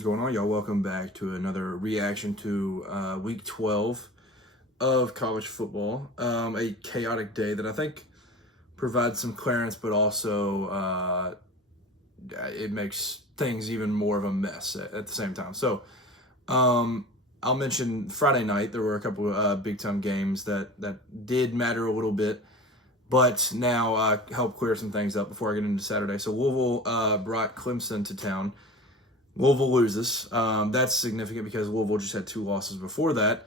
What's going on, y'all? Welcome back to another reaction to Week 12 of college football. A chaotic day that I think provides some clearance, but also it makes things even more of a mess at the same time. So I'll mention Friday night. There were a couple of big-time games that did matter a little bit, but now help clear some things up before I get into Saturday. So Louisville brought Clemson to town. Louisville loses. That's significant because Louisville just had 2 losses before that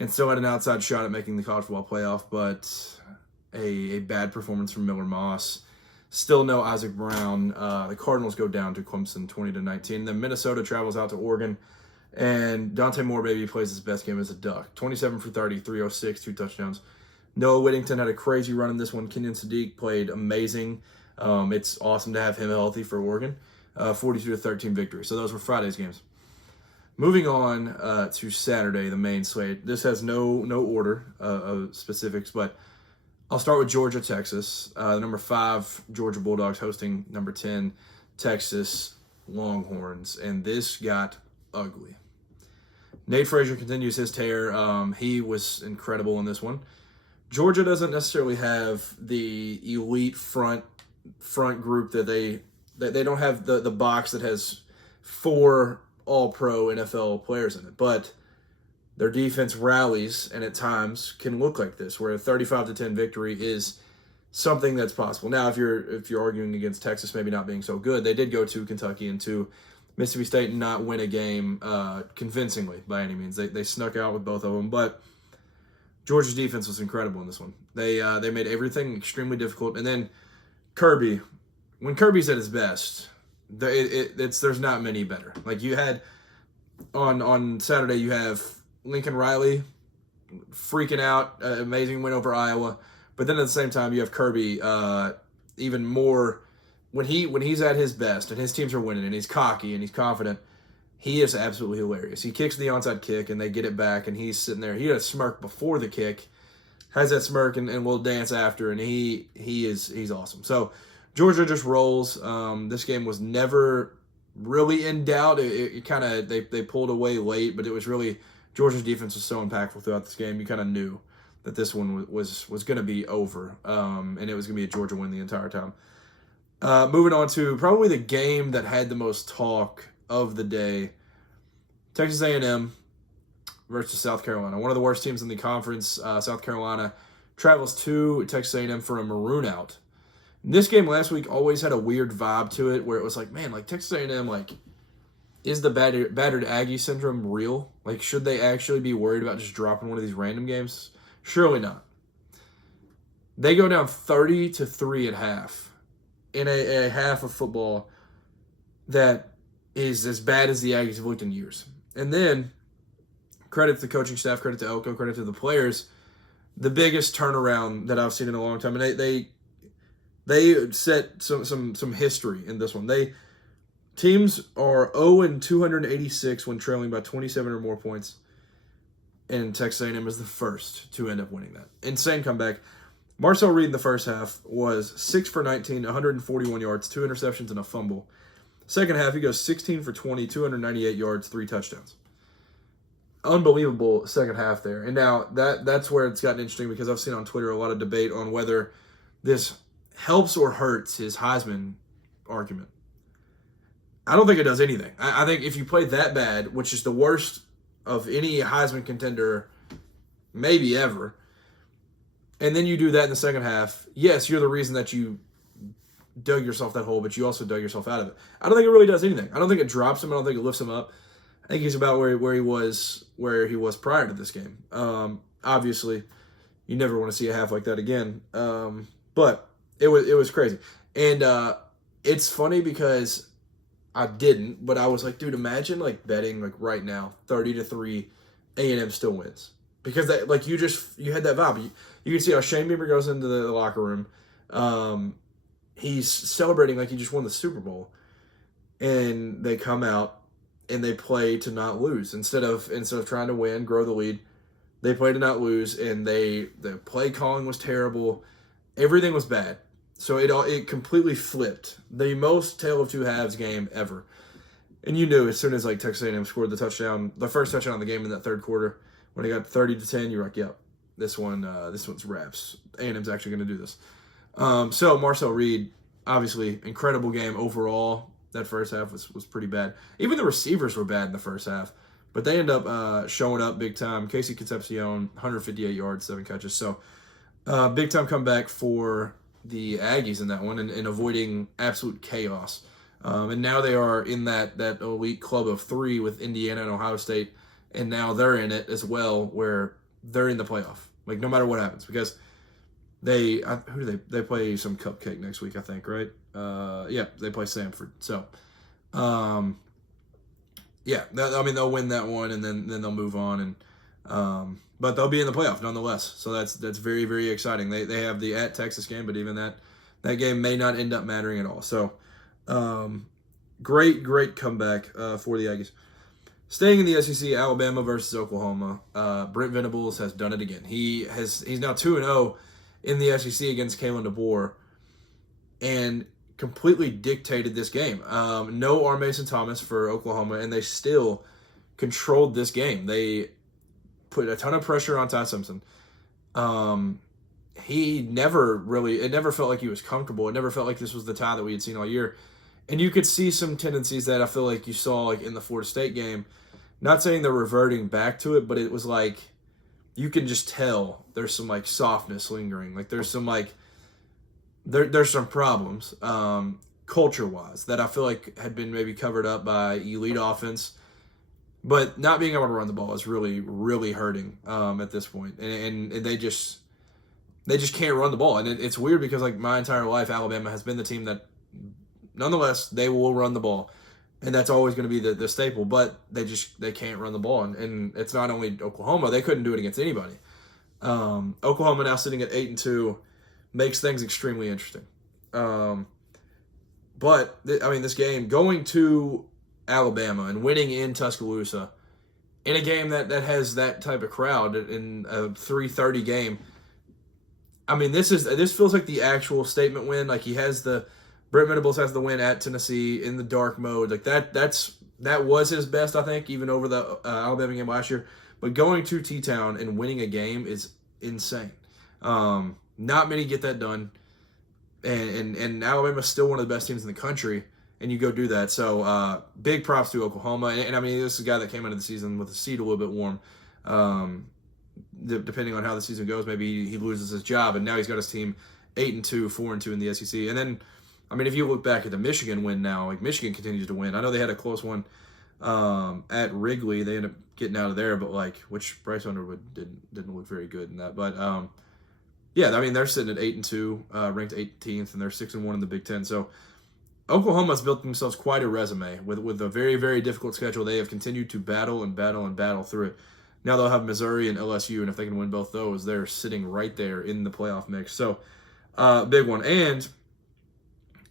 and still had an outside shot at making the college football playoff, but a bad performance from Miller Moss. Still no Isaac Brown. The Cardinals go down to Clemson 20-19. Then Minnesota travels out to Oregon, and Dante Moore, baby, plays his best game as a Duck. 27 for 30, 306, 2 touchdowns. Noah Whittington had a crazy run in this one. Kenyon Sadiq played amazing. It's awesome to have him healthy for Oregon. 42-13 victory. So those were Friday's games. Moving on to Saturday, the main slate. This has no order of specifics, but I'll start with Georgia, Texas. The number 5 Georgia Bulldogs hosting number 10 Texas Longhorns, and this got ugly. Nate Frazier continues his tear. He was incredible in this one. Georgia doesn't necessarily have the elite front group that they don't have the box that has 4 all-pro NFL players in it, but their defense rallies and at times can look like this, where a 35-10 victory is something that's possible. Now, if you're arguing against Texas maybe not being so good, they did go to Kentucky and to Mississippi State and not win a game convincingly by any means. They snuck out with both of them, but Georgia's defense was incredible in this one. They made everything extremely difficult, and then Kirby. When Kirby's at his best, there's not many better. Like you had on Saturday, you have Lincoln Riley freaking out, amazing win over Iowa. But then at the same time, you have Kirby even more when he's at his best and his teams are winning and he's cocky and he's confident. He is absolutely hilarious. He kicks the onside kick and they get it back and he's sitting there. He had a smirk before the kick, has that smirk and will dance after, and he's awesome. So Georgia just rolls. This game was never really in doubt. It kind of they pulled away late, but it was really Georgia's defense was so impactful throughout this game. You kind of knew that this one was going to be over, and it was going to be a Georgia win the entire time. Moving on to probably the game that had the most talk of the day: Texas A&M versus South Carolina. One of the worst teams in the conference. South Carolina travels to Texas A&M for a maroon out. This game last week always had a weird vibe to it where it was like, man, like Texas A&M, like, is the battered Aggie syndrome real? Like, should they actually be worried about just dropping one of these random games? Surely not. They go down 30-3 at half in a half of football that is as bad as the Aggies have looked in years. And then, credit to the coaching staff, credit to Elko, credit to the players, the biggest turnaround that I've seen in a long time. And they set some history in this one. Teams are 0-286 when trailing by 27 or more points, and Texas A&M is the first to end up winning that. Insane comeback. Marcel Reed in the first half was 6 for 19, 141 yards, 2 interceptions, and a fumble. Second half, he goes 16 for 20, 298 yards, 3 touchdowns. Unbelievable second half there. And now that's where it's gotten interesting because I've seen on Twitter a lot of debate on whether this helps or hurts his Heisman argument. I don't think it does anything. I think if you play that bad, which is the worst of any Heisman contender maybe ever, and then you do that in the second half, yes, you're the reason that you dug yourself that hole, but you also dug yourself out of it. I don't think it really does anything. I don't think it drops him. I don't think it lifts him up. I think he's about where he was prior to this game. Obviously, you never want to see a half like that again. But it was crazy. And it's funny because I didn't, but I was like, dude, imagine like betting like right now, 30-3, A&M still wins. Because that like you had that vibe. You can see how Shane Beamer goes into the locker room. He's celebrating like he just won the Super Bowl. And they come out and they play to not lose. Instead of trying to win, grow the lead, they play to not lose, and the play calling was terrible. Everything was bad. So it completely flipped. The most tale of two halves game ever. And you knew as soon as like Texas A&M scored the touchdown, the first touchdown of the game in that third quarter, when it got 30-10, you're like, yep, this one's wraps. A&M's actually going to do this. So Marcel Reed, obviously, incredible game overall. That first half was pretty bad. Even the receivers were bad in the first half, but they end up showing up big time. Casey Concepcion, 158 yards, 7 catches. So big time comeback for the Aggies in that one and avoiding absolute chaos. And now they are in that elite club of 3 with Indiana and Ohio State, and now they're in it as well, where they're in the playoff. Like no matter what happens, because they play some cupcake next week, I think, right? Yeah, they play Samford. So, yeah, they'll win that one, and then they'll move on, and but they'll be in the playoff nonetheless. So that's very, very exciting. They have the at Texas game, but even that game may not end up mattering at all. So, great comeback for the Aggies. Staying in the SEC, Alabama versus Oklahoma. Brent Venables has done it again. He's now 2-0 in the SEC against Kalen DeBoer, and completely dictated this game. No R. Mason Thomas for Oklahoma, and they still controlled this game. They put a ton of pressure on Ty Simpson. It never felt like he was comfortable. It never felt like this was the Ty that we had seen all year. And you could see some tendencies that I feel like you saw like in the Florida State game. Not saying they're reverting back to it, but it was like you can just tell there's some like softness lingering. Like there's some like there's some problems culture-wise that I feel like had been maybe covered up by elite offense. But not being able to run the ball is really, really hurting at this point. And they just can't run the ball. And it's weird because like my entire life, Alabama has been the team that nonetheless, they will run the ball, and that's always going to be the staple. But they can't run the ball, and it's not only Oklahoma; they couldn't do it against anybody. Oklahoma now sitting at 8-2 makes things extremely interesting. But this game going to Alabama and winning in Tuscaloosa in a game that has that type of crowd in a 3:30 game. This feels like the actual statement win. Like Brent Venables has the win at Tennessee in the dark mode. Like that was his best, I think, even over the Alabama game last year. But going to T-Town and winning a game is insane. Not many get that done, and Alabama's still one of the best teams in the country, and you go do that. So big props to Oklahoma. And this is a guy that came into the season with the seat a little bit warm. Depending on how the season goes, maybe he loses his job, and now he's got his team 8-2, 4-2 in the SEC, and then. If you look back at the Michigan win now, like Michigan continues to win. I know they had a close one at Wrigley. They ended up getting out of there, but which Bryce Underwood didn't look very good in that. But they're sitting at 8-2, ranked 18th, and they're 6-1 in the Big Ten. So Oklahoma's built themselves quite a resume with a very, very difficult schedule. They have continued to battle through it. Now they'll have Missouri and LSU, and if they can win both those, they're sitting right there in the playoff mix. So big one. And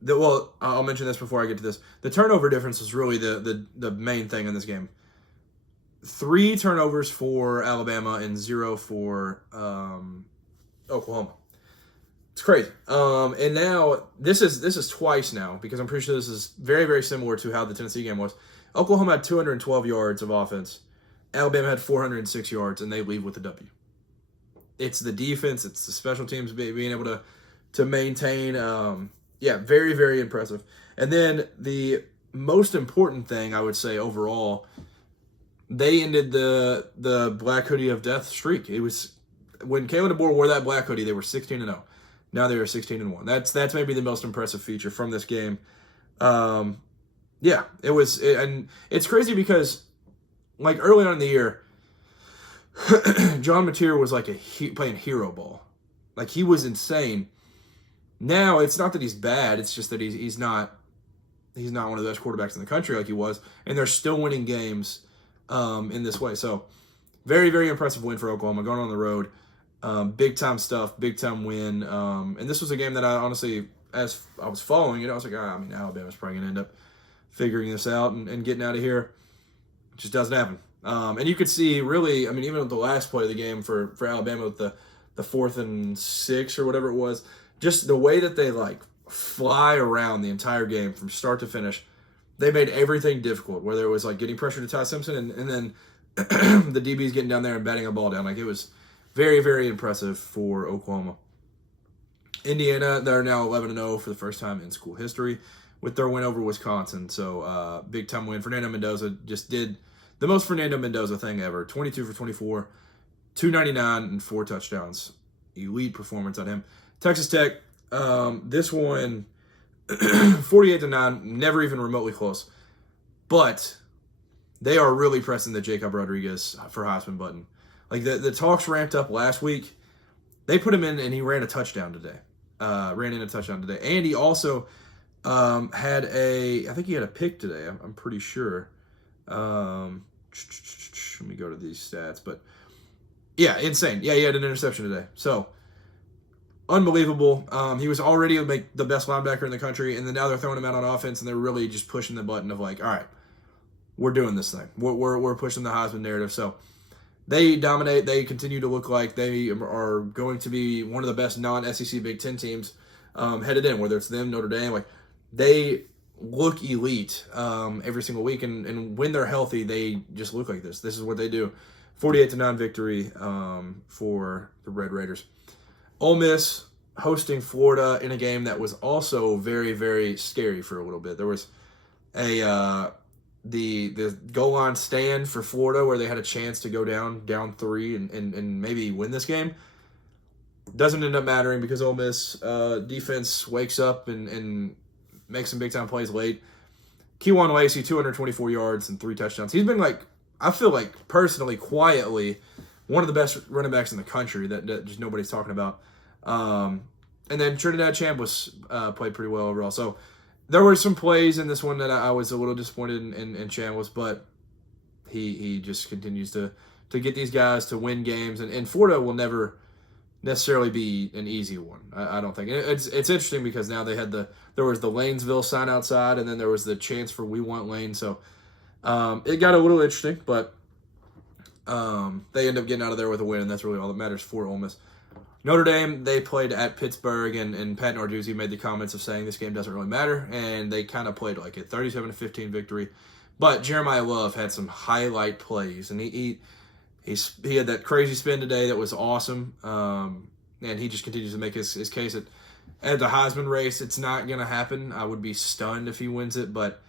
I'll mention this before I get to this. The turnover difference is really the main thing in this game. 3 turnovers for Alabama and 0 for Oklahoma. It's crazy. And now this is twice now, because I'm pretty sure this is very, very similar to how the Tennessee game was. Oklahoma had 212 yards of offense. Alabama had 406 yards, and they leave with a W. It's the defense. It's the special teams being able to maintain. Very, very impressive. And then the most important thing I would say overall, they ended the black hoodie of death streak. It was when Kalen DeBoer wore that black hoodie, they were 16-0. Now they are 16-1. That's maybe the most impressive feature from this game. It was, and it's crazy because early on in the year, John Mateer was playing hero ball. He was insane. Now it's not that he's bad; it's just that he's not one of the best quarterbacks in the country like he was, and they're still winning games in this way. So, very, very impressive win for Oklahoma going on the road, big time stuff, big time win. And this was a game that I honestly, as I was following, I was like, Alabama's probably gonna end up figuring this out and getting out of here. It just doesn't happen. And you could see really, even with the last play of the game for Alabama with the 4th and 6 or whatever it was. Just the way that they fly around the entire game from start to finish, they made everything difficult, whether it was like getting pressure to Ty Simpson and then the DBs getting down there and batting a ball down. Like, it was very, very impressive for Oklahoma. Indiana, they're now 11-0 for the first time in school history with their win over Wisconsin. So, big time win. Fernando Mendoza just did the most Fernando Mendoza thing ever. 22 for 24, 299, and 4 touchdowns. Elite performance on him. Texas Tech, this one, 48-9, never even remotely close. But they are really pressing the Jacob Rodriguez for Heisman button. Like, the talks ramped up last week. They put him in, and he ran a touchdown today. And he also had I think he had a pick today. I'm pretty sure. Let me go to these stats. But, yeah, insane. Yeah, he had an interception today. So, unbelievable. He was already like the best linebacker in the country, and then now they're throwing him out on offense, and they're really just pushing the button of like, all right, we're doing this thing. We're pushing the Heisman narrative. So they dominate. They continue to look like they are going to be one of the best non-SEC Big Ten teams headed in, whether it's them, Notre Dame. Like, they look elite every single week, and when they're healthy, they just look like this. This is what they do. 48-9 victory for the Red Raiders. Ole Miss hosting Florida in a game that was also very, very scary for a little bit. There was the goal line stand for Florida where they had a chance to go down 3 and maybe win this game. Doesn't end up mattering because Ole Miss defense wakes up and makes some big-time plays late. Kejuan Lacey, 224 yards and 3 touchdowns. He's been, like, I feel like, personally, quietly, one of the best running backs in the country that just nobody's talking about. And then Trinidad Chambliss played pretty well overall. So there were some plays in this one that I was a little disappointed in Chambliss, but he just continues to get these guys to win games. And Florida will never necessarily be an easy one. I don't think. It's interesting because now there was the Lanesville sign outside, and then there was the chance for We Want Lane. So it got a little interesting, but they end up getting out of there with a win, and that's really all that matters for Ole Miss. Notre Dame, they played at Pittsburgh, and Pat Narduzzi made the comments of saying this game doesn't really matter, and they kind of played like a 37-15 victory. But Jeremiah Love had some highlight plays, and he had that crazy spin today that was awesome, and he just continues to make his case at the Heisman race. It's not going to happen. I would be stunned if he wins it, but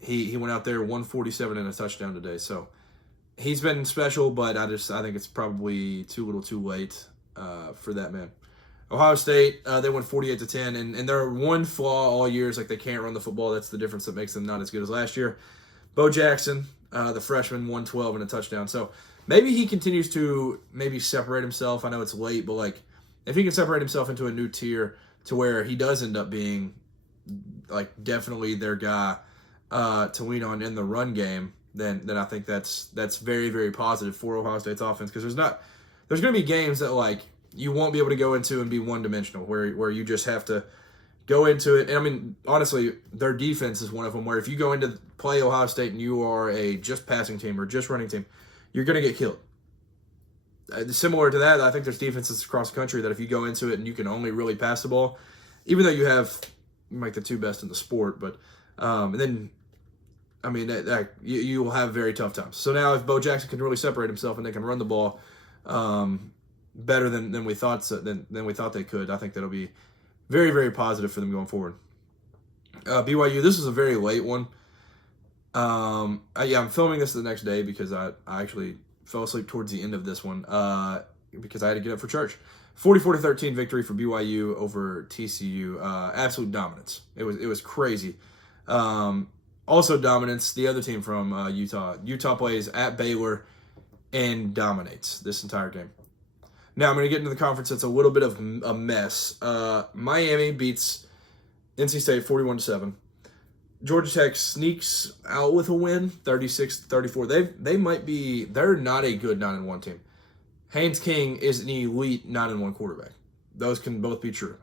he went out there 147 and a touchdown today, so he's been special, but I think it's probably too little too late for that man. Ohio State, they won 48-10, and their one flaw all year is like they can't run the football. That's the difference that makes them not as good as last year. Bo Jackson, the freshman, 112 and a touchdown. So maybe he continues to maybe separate himself. I know it's late, but like if he can separate himself into a new tier to where he does end up being like definitely their guy to lean on in the run game, then I think that's very, very positive for Ohio State's offense, because there's going to be games that like you won't be able to go into and be one-dimensional where you just have to go into it. And I mean, honestly, their defense is one of them where if you go into play Ohio State and you are a just passing team or just running team, you're going to get killed. Similar to that, I think there's defenses across the country that if you go into it and you can only really pass the ball, even though you have like the 2 best in the sport, but and then I mean you will have very tough times. So now if Bo Jackson can really separate himself and they can run the ball better than we thought than we thought they could, I think that'll be very, very positive for them going forward. BYU, this is a very late one. I'm filming this the next day because I actually fell asleep towards the end of this one because I had to get up for church. 44-13 victory for BYU over TCU. Absolute dominance. It was crazy. Also dominance, the other team from Utah. Utah plays at Baylor and dominates this entire game. Now I'm going to get into the conference that's a little bit of a mess. Miami beats NC State 41-7. Georgia Tech sneaks out with a win, 36-34. They're not a good 9-1 team. Haynes King is an elite 9-1 quarterback. Those can both be true.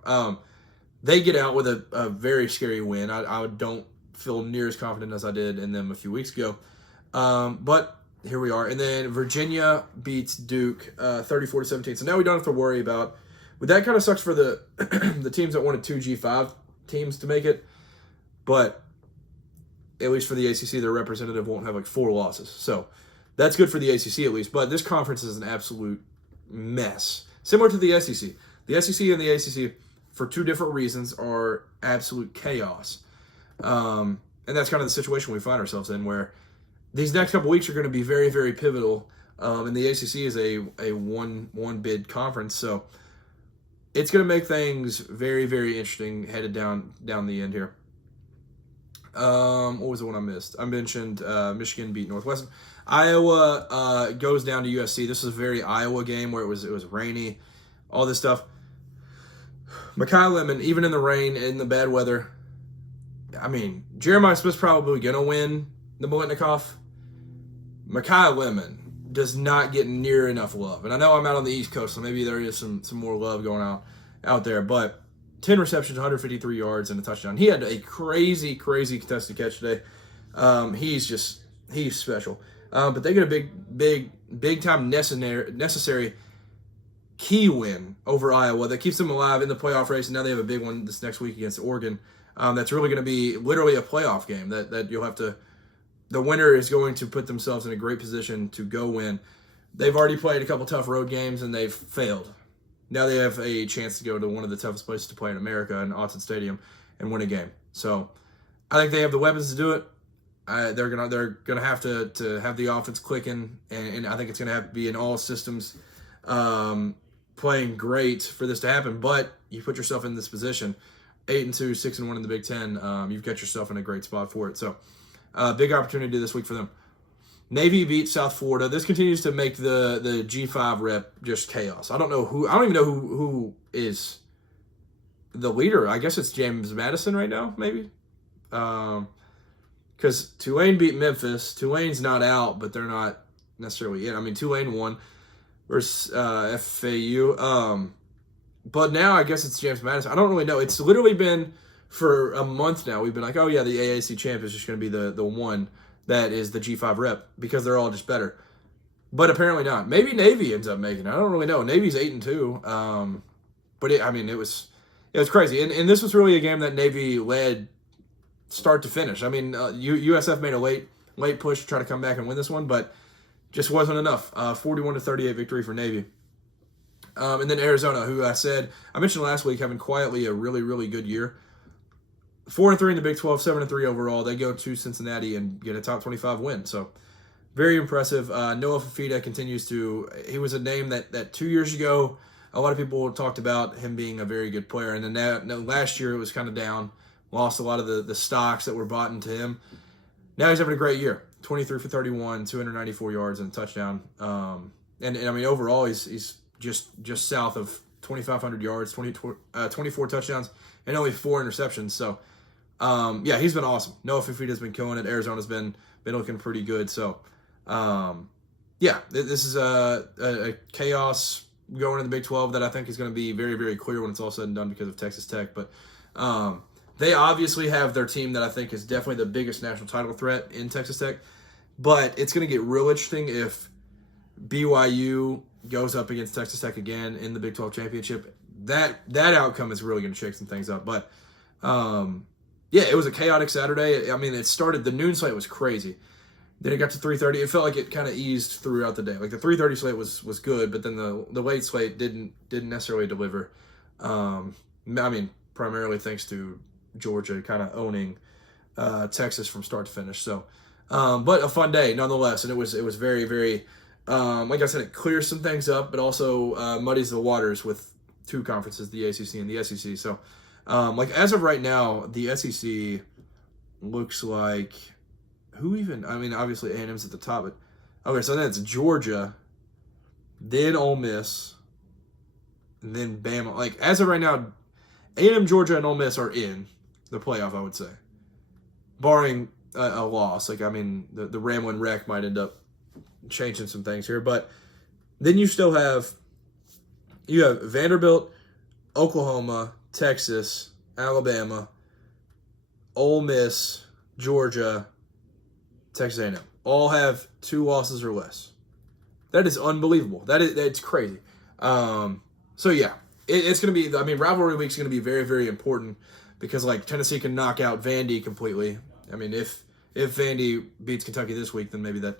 They get out with a very scary win. I don't feel near as confident as I did in them a few weeks ago. But here we are. And then Virginia beats Duke 34-17. So now we don't have to worry about. But that kind of sucks for the the teams that wanted 2 G5 teams to make it. But at least for the ACC, their representative won't have like 4 losses. So that's good for the ACC at least. But this conference is an absolute mess, similar to the SEC. The SEC and the ACC, for 2 different reasons, are absolute chaos. And that's kind of the situation we find ourselves in, where these next couple weeks are going to be very, very pivotal. And the ACC is a one bid conference, so it's going to make things very, very interesting headed down the end here. What was the one I missed? I mentioned Michigan beat Northwestern. Iowa goes down to USC. This is a very Iowa game where it was rainy, all this stuff. Mekhi Lemon, even in the rain, in the bad weather, I mean, Jeremiah Smith's probably going to win the Biletnikoff. Mekhi Lemon does not get near enough love. And I know I'm out on the East Coast, so maybe there is some more love going out there. But 10 receptions, 153 yards, and a touchdown. He had a crazy, crazy contested catch today. He's special. But they get a big time necessary key win over Iowa that keeps them alive in the playoff race. And now they have a big one this next week against Oregon. That's really going to be literally a playoff game that you'll have to. The winner is going to put themselves in a great position to go win. They've already played a couple tough road games and they've failed. Now they have a chance to go to one of the toughest places to play in America, in Autzen Stadium, and win a game. So I think they have the weapons to do it. They're gonna have to have the offense clicking, and I think it's gonna have to be in all systems playing great for this to happen. But you put yourself in this position, 8-2, 6-1 in the Big Ten. You've got yourself in a great spot for it. So big opportunity this week for them. Navy beats South Florida. This continues to make the G5 rep just chaos. I don't even know who is the leader. I guess it's James Madison right now, maybe. Because Tulane beat Memphis. Tulane's not out, but they're not necessarily in. I mean, Tulane won versus FAU. But now I guess it's James Madison. I don't really know. It's literally been for a month now. We've been like, oh yeah, the AAC champ is just going to be the one that is the G5 rep because they're all just better. But apparently not. Maybe Navy ends up making it. I don't really know. Navy's 8-2. But it was crazy. And this was really a game that Navy led start to finish. I mean, USF made a late push to try to come back and win this one, but just wasn't enough. 41-38 victory for Navy. And then Arizona, who I mentioned last week, having quietly a really, really good year. 4-3 in the Big 12, 7-3 overall. They go to Cincinnati and get a top 25 win. So very impressive. Noah Fafita continues to. He was a name that 2 years ago a lot of people talked about him being a very good player, and then last year it was kind of down. Lost a lot of the stocks that were bought into him. Now he's having a great year. 23 for 31, 294 yards and a touchdown. And I mean overall he's just south of 2,500 yards, 24 touchdowns, and only 4 interceptions. So. He's been awesome. Noah Fafita's been killing it. Arizona's been looking pretty good. So, this is a chaos going in the Big 12 that I think is going to be very, very clear when it's all said and done because of Texas Tech. But they obviously have their team that I think is definitely the biggest national title threat in Texas Tech. But it's going to get real interesting if BYU goes up against Texas Tech again in the Big 12 championship. That outcome is really going to shake some things up. But it was a chaotic Saturday. I mean, it started, the noon slate was crazy. Then it got to 3:30. It felt like it kind of eased throughout the day. Like the 3:30 slate was good, but then the late slate didn't necessarily deliver. Primarily thanks to Georgia kind of owning Texas from start to finish. So, but a fun day nonetheless, and it was very, very, like I said, it clears some things up, but also muddies the waters with 2 conferences, the ACC and the SEC. So. As of right now, the SEC looks like obviously A&M's at the top, but okay, so then it's Georgia, then Ole Miss, and then Bama. Like as of right now, A&M, Georgia, and Ole Miss are in the playoff, I would say, barring a loss. Like the Ramblin' Wreck might end up changing some things here, but then you have Vanderbilt, Oklahoma, Texas, Alabama, Ole Miss, Georgia, Texas A&M. All have 2 losses or less. That is unbelievable. That's crazy. It's going to be. Rivalry week's going to be very, very important because Tennessee can knock out Vandy completely. If if Vandy beats Kentucky this week, then maybe that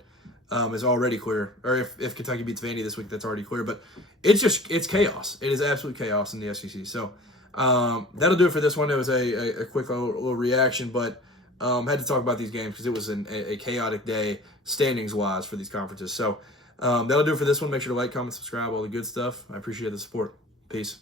is already clear. Or if Kentucky beats Vandy this week, that's already clear. But it's chaos. It is absolute chaos in the SEC. So that'll do it for this one. It was a quick little reaction, but had to talk about these games because it was a chaotic day standings-wise for these conferences. So that'll do it for this one. Make sure to like, comment, subscribe, all the good stuff. I appreciate the support. Peace.